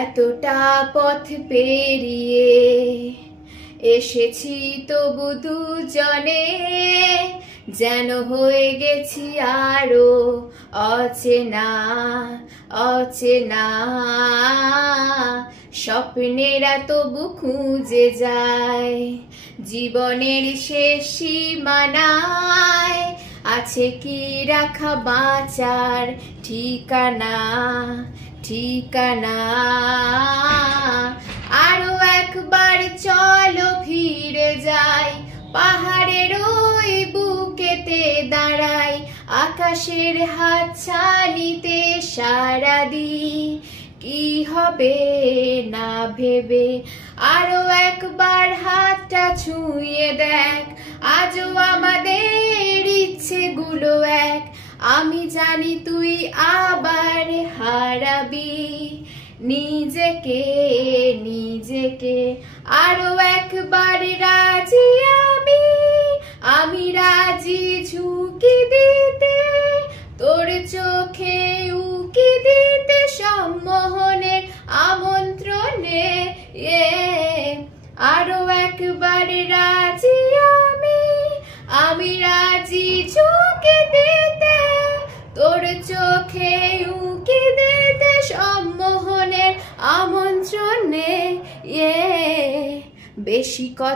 এতটা পথ পেরিয়ে এসেছি তবু দুজনে, যেন হয়ে গেছি আরো অচেনা অচেনা। স্বপ্নেরা তবু খুঁজে যায় জীবনের শেষ সীমানায়, আছে কি রাখা বাঁচার ঠিকানা ঠিকানা। আরো একবার চলো ফিরে যাই, পাহাড়ের ওই বুকেতে দাঁড়াই, আকাশের হাতছানিতে সারা দিই কি হবে না ভেবে। আরো একবার হাতটা ছুঁয়ে দেখ, আজও আমাদের ইচ্ছেগুলো এক। আমি জানি তুই আবার হারাবি নিজেকে নিজেকে। আরো একবার রাজি আমি রাজি ঝুঁকি দিতে, তোর চোখে উকি দিতে সম্মোহনের আমন্ত্রণে। আরো একবার রাজি আমি রাজি ঝুঁকি দিতে, তোর চোখে উকি দিতে সম্মোহনের আমন্ত্রণে। বেশি কথা